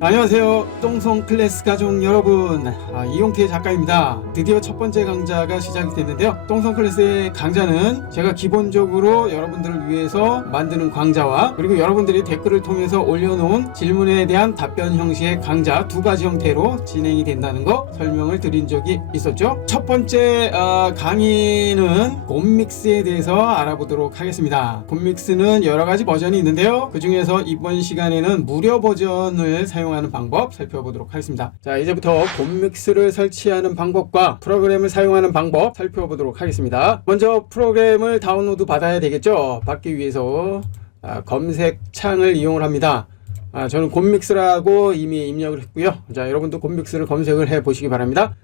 안녕하세요, 똥손 클래스 가족 여러분. 이용태 작가입니다. 드디어 첫 번째 강좌가 시작이 됐는데요. 똥손 클래스의 강좌는 제가 기본적으로 여러분들을 위해서 만드는 강좌와 그리고 여러분들이 댓글을 통해서 올려놓은 질문에 대한 답변 형식의 강좌 두 가지 형태로 진행이 된다는 거 설명을 드린 적이 있었죠. 첫 번째 강의는 곰믹스에 대해서 알아보도록 하겠습니다. 곰믹스는 여러 가지 버전이 있는데요. 그 중에서 이번 시간에는 무료 버전을 사용하는 방법 살펴보도록 하겠습니다. 자, 이제부터 곰믹스를 설치하는 방법과 프로그램을 사용하는 방법 살펴보도록 하겠습니다. 먼저 프로그램을 다운로드 받아야 되겠죠. 받기 위해서 검색창을 이용을 합니다. 저는 곰믹스라고 이미 입력을 했고요. 자, 여러분도 곰믹스를 검색을 해 보시기 바랍니다.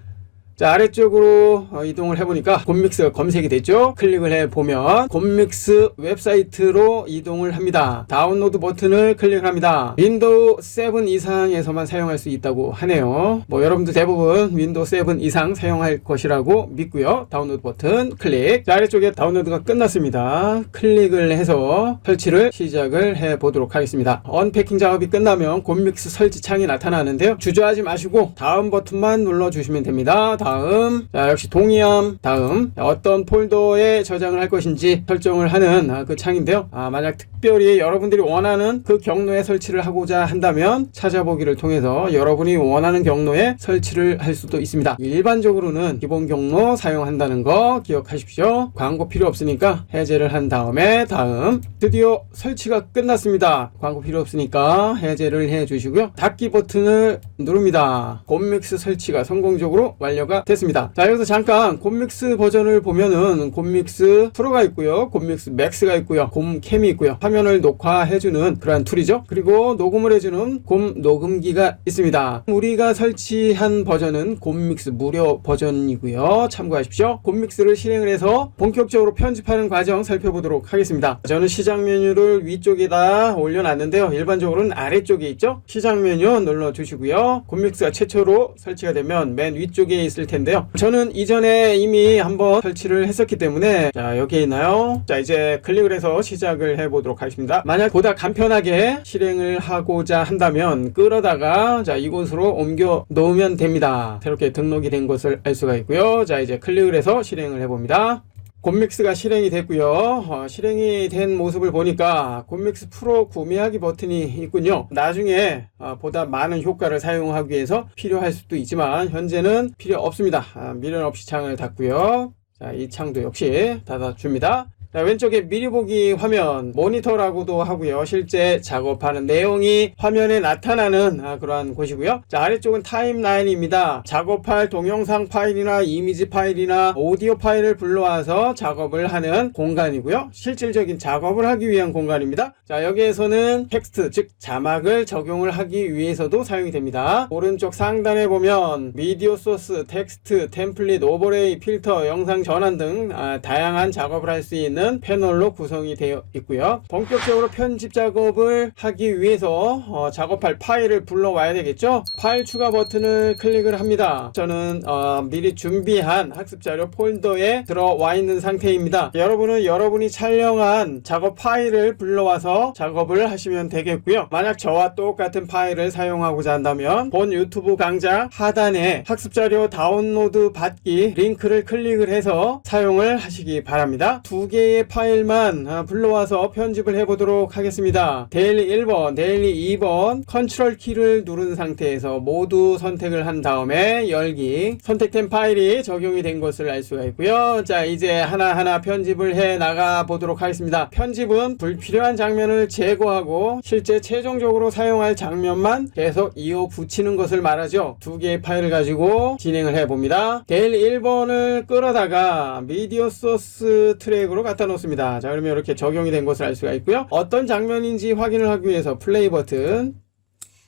자, 아래쪽으로 이동을 해보니까 곰믹스가 검색이 됐죠. 클릭을 해보면 곰믹스 웹사이트로 이동을 합니다. 다운로드 버튼을 클릭을 합니다. 윈도우 7 이상에서만 사용할 수 있다고 하네요. 여러분도 대부분 윈도우 7 이상 사용할 것이라고 믿고요. 다운로드 버튼 클릭. 자, 아래쪽에 다운로드가 끝났습니다. 클릭을 해서 설치를 시작을 해보도록 하겠습니다. 언패킹 작업이 끝나면 곰믹스 설치 창이 나타나는데요. 주저하지 마시고 다음 버튼만 눌러주시면 됩니다. 다음, 자, 역시 동의함. 다음, 어떤 폴더에 저장을 할 것인지 설정을 하는 그 창인데요. 만약 특별히 여러분들이 원하는 그 경로에 설치를 하고자 한다면 찾아보기를 통해서 여러분이 원하는 경로에 설치를 할 수도 있습니다. 일반적으로는 기본 경로 사용한다는 거 기억하십시오. 광고 필요 없으니까 해제를 한 다음에 다음, 드디어 설치가 끝났습니다. 광고 필요 없으니까 해제를 해 주시고요. 닫기 버튼을 누릅니다. 곰믹스 설치가 성공적으로 완료가 됐습니다. 자, 여기서 잠깐 곰믹스 버전을 보면은 곰믹스 프로가 있고요, 곰믹스 맥스가 있고요, 곰캠이 있고요. 화면을 녹화해주는 그러한 툴이죠. 그리고 녹음을 해주는 곰 녹음기가 있습니다. 우리가 설치한 버전은 곰믹스 무료 버전이고요. 참고하십시오. 곰믹스를 실행을 해서 본격적으로 편집하는 과정 살펴보도록 하겠습니다. 저는 시작 메뉴를 위쪽에다 올려놨는데요. 일반적으로는 아래쪽에 있죠. 시작 메뉴 눌러주시고요. 곰믹스가 최초로 설치가 되면 맨 위쪽에 있을 텐데요. 저는 이전에 이미 한번 설치를 했었기 때문에, 자, 여기에 있나요? 자, 이제 클릭을 해서 시작을 해보도록 하겠습니다. 만약 보다 간편하게 실행을 하고자 한다면 끌어다가 자, 이곳으로 옮겨 놓으면 됩니다. 새롭게 등록이 된 것을 알 수가 있고요. 자, 이제 클릭을 해서 실행을 해봅니다. 곰믹스가 실행이 됐고요. 실행이 된 모습을 보니까 곰믹스 프로 구매하기 버튼이 있군요. 나중에 보다 많은 효과를 사용하기 위해서 필요할 수도 있지만 현재는 필요 없습니다. 미련 없이 창을 닫고요. 자, 이 창도 역시 닫아줍니다. 자, 왼쪽에 미리 보기 화면, 모니터라고도 하고요. 실제 작업하는 내용이 화면에 나타나는 그러한 곳이고요. 자, 아래쪽은 타임라인입니다. 작업할 동영상 파일이나 이미지 파일이나 오디오 파일을 불러와서 작업을 하는 공간이고요. 실질적인 작업을 하기 위한 공간입니다. 자, 여기에서는 텍스트, 즉 자막을 적용을 하기 위해서도 사용이 됩니다. 오른쪽 상단에 보면 미디어 소스, 텍스트, 템플릿, 오버레이, 필터, 영상 전환 등 다양한 작업을 할 수 있는 패널로 구성이 되어 있고요. 본격적으로 편집 작업을 하기 위해서 작업할 파일을 불러와야 되겠죠. 파일 추가 버튼을 클릭을 합니다. 저는 미리 준비한 학습자료 폴더에 들어와 있는 상태입니다. 여러분은 여러분이 촬영한 작업 파일을 불러와서 작업을 하시면 되겠고요. 만약 저와 똑같은 파일을 사용하고자 한다면 본 유튜브 강좌 하단에 학습자료 다운로드 받기 링크를 클릭을 해서 사용을 하시기 바랍니다. 두 개의 파일만 불러와서 편집을 해보도록 하겠습니다. 데일리 1번, 데일리 2번 컨트롤 키를 누른 상태에서 모두 선택을 한 다음에 열기. 선택된 파일이 적용이 된 것을 알 수가 있고요. 자, 이제 하나하나 편집을 해 나가 보도록 하겠습니다. 편집은 불필요한 장면을 제거하고 실제 최종적으로 사용할 장면만 계속 이어 붙이는 것을 말하죠. 두 개의 파일을 가지고 진행을 해봅니다. 데일리 1번을 끌어다가 미디어 소스 트랙으로 갖다 놓습니다. 자, 그러면 이렇게 적용이 된 것을 알 수가 있고요. 어떤 장면인지 확인을 하기 위해서 플레이 버튼,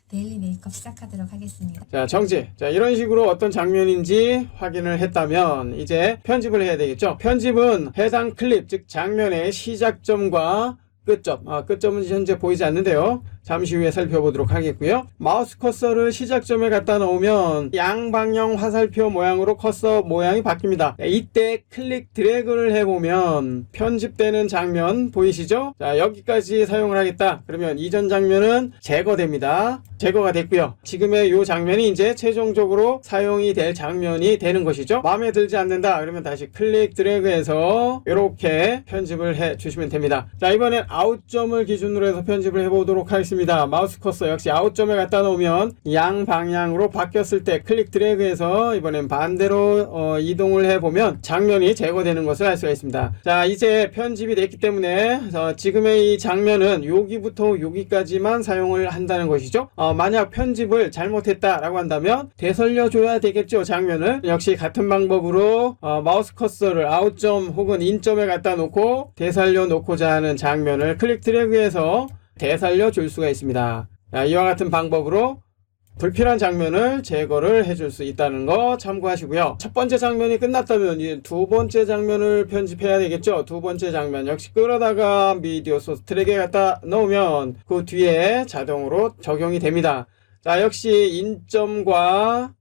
데일리 메이크업 시작하도록 하겠습니다. 자, 정지. 자, 이런 식으로 어떤 장면인지 확인을 했다면 이제 편집을 해야 되겠죠. 편집은 해당 클립, 즉 장면의 시작점과 끝점, 끝점은 현재 보이지 않는데요. 잠시 후에 살펴보도록 하겠고요. 마우스 커서를 시작점에 갖다 놓으면 양방향 화살표 모양으로 커서 모양이 바뀝니다. 이때 클릭 드래그를 해보면 편집되는 장면 보이시죠? 자, 여기까지 사용을 하겠다. 그러면 이전 장면은 제거됩니다. 제거가 됐고요. 지금의 이 장면이 이제 최종적으로 사용이 될 장면이 되는 것이죠. 마음에 들지 않는다. 그러면 다시 클릭 드래그해서 이렇게 편집을 해 주시면 됩니다. 자, 이번엔 아웃점을 기준으로 해서 편집을 해보도록 하겠습니다. 마우스 커서 역시 아웃점에 갖다 놓으면 양방향으로 바뀌었을 때 클릭 드래그해서 이번엔 반대로 이동을 해보면 장면이 제거되는 것을 알 수가 있습니다. 자, 이제 편집이 됐기 때문에 지금의 이 장면은 여기부터 여기까지만 사용을 한다는 것이죠. 만약 편집을 잘못했다라고 한다면 되살려 줘야 되겠죠. 장면을 역시 같은 방법으로 마우스 커서를 아웃점 혹은 인점에 갖다 놓고 되살려 놓고자 하는 장면을 클릭 드래그해서 되살려 줄 수가 있습니다. 자, 이와 같은 방법으로 불필요한 장면을 제거를 해줄 수 있다는 거 참고하시고요. 첫 번째 장면이 끝났다면 이제 두 번째 장면을 편집해야 되겠죠. 두 번째 장면 역시 끌어다가 미디어 소스 트랙에 갖다 넣으면 그 뒤에 자동으로 적용이 됩니다. 자, 역시 인점과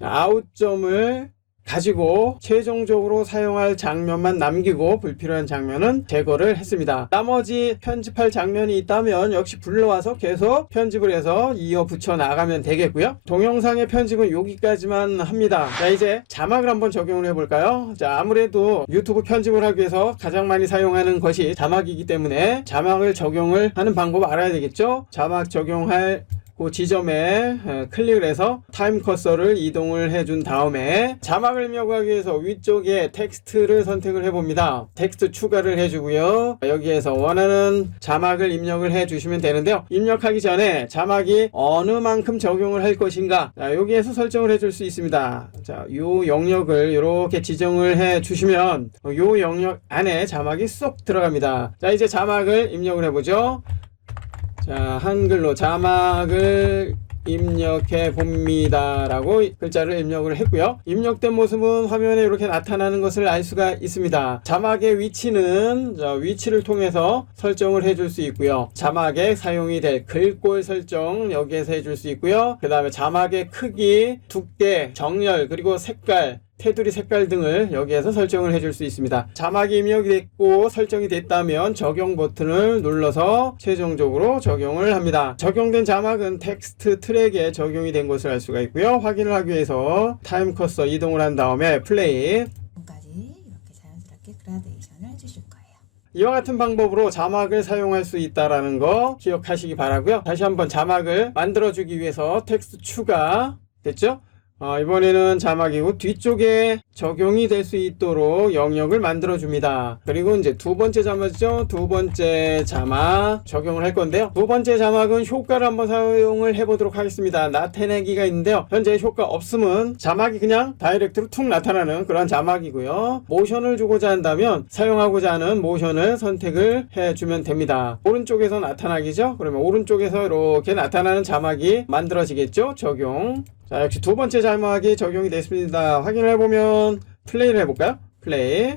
아웃점을 가지고 최종적으로 사용할 장면만 남기고 불필요한 장면은 제거를 했습니다. 나머지 편집할 장면이 있다면 역시 불러와서 계속 편집을 해서 이어 붙여 나가면 되겠고요. 동영상의 편집은 여기까지만 합니다. 자, 이제 자막을 한번 적용을 해볼까요? 자, 아무래도 유튜브 편집을 하기 위해서 가장 많이 사용하는 것이 자막이기 때문에 자막을 적용을 하는 방법 알아야 되겠죠? 자막 적용할 그 지점에 클릭을 해서 타임 커서를 이동을 해준 다음에 자막을 입력하기 위해서 위쪽에 텍스트를 선택을 해봅니다. 텍스트 추가를 해주고요. 여기에서 원하는 자막을 입력을 해주시면 되는데요. 입력하기 전에 자막이 어느 만큼 적용을 할 것인가, 자, 여기에서 설정을 해줄 수 있습니다. 자, 요 영역을 이렇게 지정을 해주시면 요 영역 안에 자막이 쏙 들어갑니다. 자, 이제 자막을 입력을 해보죠. 자, 한글로 자막을 입력해 봅니다 라고 글자를 입력을 했고요. 입력된 모습은 화면에 이렇게 나타나는 것을 알 수가 있습니다. 자막의 위치는 위치를 통해서 설정을 해줄 수 있고요. 자막에 사용이 될 글꼴 설정 여기에서 해줄 수 있고요. 그 다음에 자막의 크기, 두께, 정렬, 그리고 색깔, 테두리 색깔 등을 여기에서 설정을 해줄 수 있습니다. 자막이 입력이 됐고 설정이 됐다면 적용 버튼을 눌러서 최종적으로 적용을 합니다. 적용된 자막은 텍스트 트랙에 적용이 된 것을 알 수가 있고요. 확인을 하기 위해서 타임 커서 이동을 한 다음에 플레이. 까지 이렇게 자연스럽게 그라데이션을 해주실 거예요. 이와 같은 방법으로 자막을 사용할 수 있다는 거 기억하시기 바라고요. 다시 한번 자막을 만들어주기 위해서 텍스트 추가 됐죠? 이번에는 자막이고 뒤쪽에 적용이 될 수 있도록 영역을 만들어 줍니다. 그리고 이제 두 번째 자막이죠. 두 번째 자막 적용을 할 건데요. 두 번째 자막은 효과를 한번 사용을 해보도록 하겠습니다. 나타내기가 있는데요. 현재 효과 없음은 자막이 그냥 다이렉트로 툭 나타나는 그런 자막이고요. 모션을 주고자 한다면 사용하고자 하는 모션을 선택을 해주면 됩니다. 오른쪽에서 나타나기죠. 그러면 오른쪽에서 이렇게 나타나는 자막이 만들어지겠죠. 적용. 자, 역시 두 번째 자막이 적용이 됐습니다. 확인을 해보면 플레이를 해볼까요? 플레이.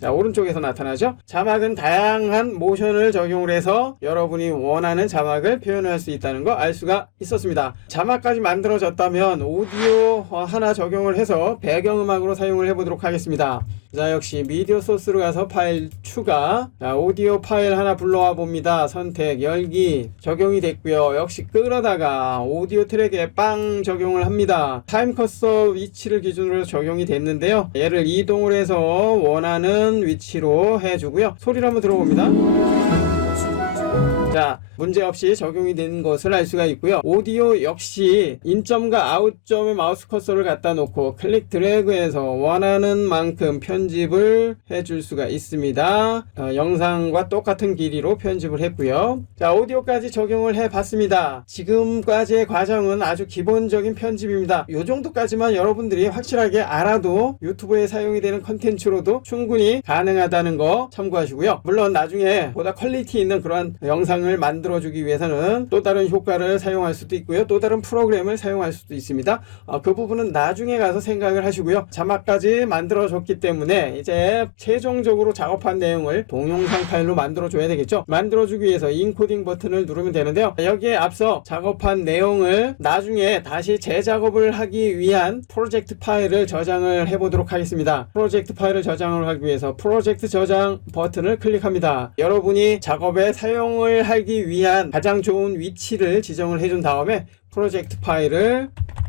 자, 오른쪽에서 나타나죠. 자막은 다양한 모션을 적용을 해서 여러분이 원하는 자막을 표현할 수 있다는 거 알 수가 있었습니다. 자막까지 만들어졌다면 오디오 하나 적용을 해서 배경음악으로 사용을 해보도록 하겠습니다. 자, 역시 미디어 소스로 가서 파일 추가. 자, 오디오 파일 하나 불러와 봅니다. 선택 열기 적용이 됐고요. 역시 끌어다가 오디오 트랙에 빵 적용을 합니다. 타임 커서 위치를 기준으로 적용이 됐는데요. 얘를 이동을 해서 원하는 위치로 해주고요. 소리를 한번 들어봅니다. 자, 문제없이 적용이 된 것을 알 수가 있고요. 오디오 역시 인점과 아웃점에 마우스 커서를 갖다 놓고 클릭 드래그해서 원하는 만큼 편집을 해줄 수가 있습니다. 영상과 똑같은 길이로 편집을 했고요. 자, 오디오까지 적용을 해봤습니다. 지금까지의 과정은 아주 기본적인 편집입니다. 이 정도까지만 여러분들이 확실하게 알아도 유튜브에 사용이 되는 컨텐츠로도 충분히 가능하다는 거 참고하시고요. 물론 나중에 보다 퀄리티 있는 그런 영상을 만들어 만들어주기 위해서는 또 다른 효과를 사용할 수도 있고요. 또 다른 프로그램을 사용할 수도 있습니다. 그 부분은 나중에 가서 생각을 하시고요. 자막까지 만들어줬기 때문에 이제 최종적으로 작업한 내용을 동영상 파일로 만들어줘야 되겠죠. 만들어주기 위해서 인코딩 버튼을 누르면 되는데요. 여기에 앞서 작업한 내용을 나중에 다시 재작업을 하기 위한 프로젝트 파일을 저장을 해보도록 하겠습니다. 프로젝트 파일을 저장을 하기 위해서 프로젝트 저장 버튼을 클릭합니다. 여러분이 작업에 사용을 하기 위한 가장 좋은 위치를 지정을 해준 다음에 프로젝트 파일을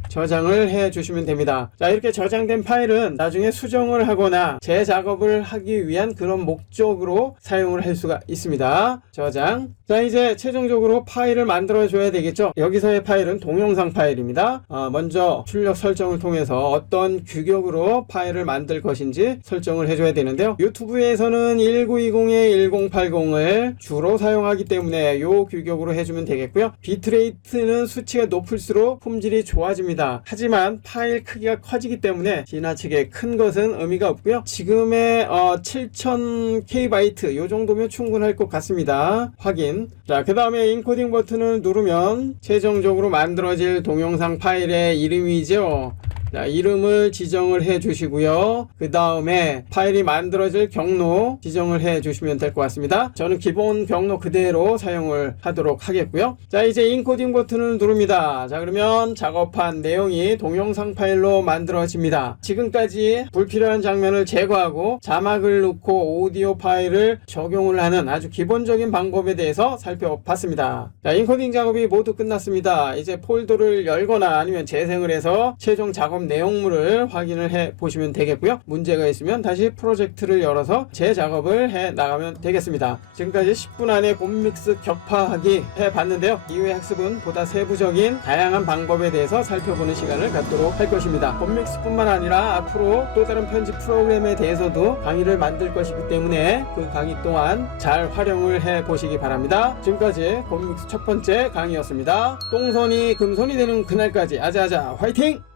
저장을 해 주시면 됩니다. 자, 이렇게 저장된 파일은 나중에 수정을 하거나 재작업을 하기 위한 그런 목적으로 사용을 할 수가 있습니다. 저장. 자, 이제 최종적으로 파일을 만들어 줘야 되겠죠. 여기서의 파일은 동영상 파일입니다. 먼저 출력 설정을 통해서 어떤 규격으로 파일을 만들 것인지 설정을 해줘야 되는데요. 유튜브에서는 1920에 1080을 주로 사용하기 때문에 이 규격으로 해주면 되겠고요. 비트레이트는 수치가 높을수록 품질이 좋아집니다. 하지만 파일 크기가 커지기 때문에 지나치게 큰 것은 의미가 없고요. 지금의 7000KB 이 정도면 충분할 것 같습니다. 확인. 자, 그 다음에 인코딩 버튼을 누르면 최종적으로 만들어질 동영상 파일의 이름이죠. 자, 이름을 지정을 해 주시고요. 그 다음에 파일이 만들어질 경로 지정을 해 주시면 될 것 같습니다. 저는 기본 경로 그대로 사용을 하도록 하겠고요. 자, 이제 인코딩 버튼을 누릅니다. 자, 그러면 작업한 내용이 동영상 파일로 만들어집니다. 지금까지 불필요한 장면을 제거하고 자막을 넣고 오디오 파일을 적용을 하는 아주 기본적인 방법에 대해서 살펴봤습니다. 자, 인코딩 작업이 모두 끝났습니다. 이제 폴더를 열거나 아니면 재생을 해서 최종 작업 내용물을 확인을 해 보시면 되겠고요. 문제가 있으면 다시 프로젝트를 열어서 재작업을 해 나가면 되겠습니다. 지금까지 10분 안에 곰믹스 격파하기 해 봤는데요. 이후의 학습은 보다 세부적인 다양한 방법에 대해서 살펴보는 시간을 갖도록 할 것입니다. 곰믹스뿐만 아니라 앞으로 또 다른 편집 프로그램에 대해서도 강의를 만들 것이기 때문에 그 강의 또한 잘 활용을 해 보시기 바랍니다. 지금까지 곰믹스 첫 번째 강의였습니다. 똥손이 금손이 되는 그날까지 아자아자 화이팅!